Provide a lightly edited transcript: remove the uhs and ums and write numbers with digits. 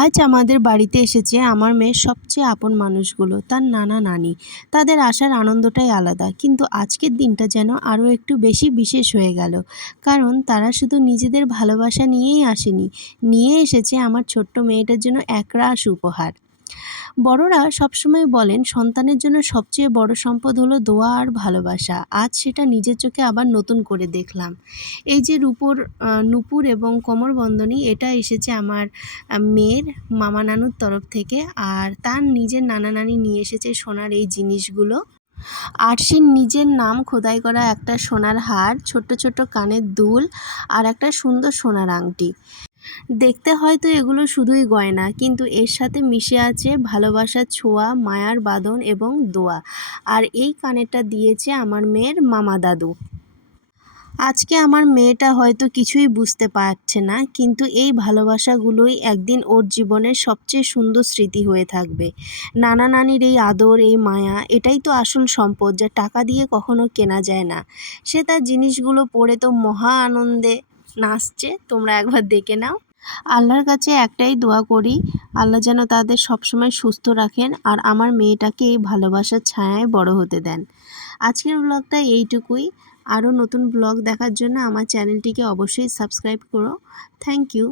আজ আমাদের বাড়িতে এসেছে আমার মেয়ের সবচেয়ে আপন মানুষগুলো, তার নানা নানি। তাদের আসার আনন্দটাই আলাদা, কিন্তু আজকের দিনটা যেন আরও একটু বেশি বিশেষ হয়ে গেল। কারণ তারা শুধু নিজেদের ভালোবাসা নিয়েই আসেনি, নিয়ে এসেছে আমার ছোট্ট মেয়েটার জন্য একরাশ উপহার। বড়রা সবসময় বলেন সন্তানের জন্য সবচেয়ে বড় সম্পদ হলো দোয়া আর ভালোবাসা। আজ সেটা নিজের চোখে আবার নতুন করে দেখলাম। এই যে নূপুর এবং কোমরবন্ধনী, এটা এসেছে আমার মেয়ের মামা নানুর তরফ থেকে। আর তার নিজের নানা নানি নিয়ে এসেছে সোনার এই জিনিসগুলো। আরশির নিজের নাম খোদাই করা একটা সোনার হার, ছোট্ট ছোট্ট কানের দুল, আর একটা সুন্দর সোনার আংটি। দেখতে হয়তো এগুলো শুধুই গয়না, কিন্তু এর সাথে মিশে আছে ভালোবাসার ছোঁয়া, মায়ার বাঁধন এবং দোয়া। আর এই কানেরটা দিয়েছে আমার মেয়ের মামা দাদু। আজকে আমার মেয়েটা হয়তো কিছুই বুঝতে পারছে না, কিন্তু এই ভালোবাসাগুলোই একদিন ওর জীবনের সবচেয়ে সুন্দর স্মৃতি হয়ে থাকবে। নানা নানির এই আদর, এই মায়া, এটাই তো আসল সম্পদ, যা টাকা দিয়ে কখনো কেনা যায় না। সে তার জিনিসগুলো পরে তো মহা আনন্দে নাচছে, তোমরা একবার দেখে নাও। আল্লাহর কাছে একটাই দোয়া করি, আল্লাহ যেন তাদের সবসময় সুস্থ রাখেন আর আমার মেয়েটাকে এই ভালোবাসার ছায়ায় বড় হতে দেন। আজকের ব্লগটা এইটুকুই। আরও নতুন ব্লগ দেখার জন্য আমার চ্যানেলটিকে অবশ্যই সাবস্ক্রাইব করো। Thank you.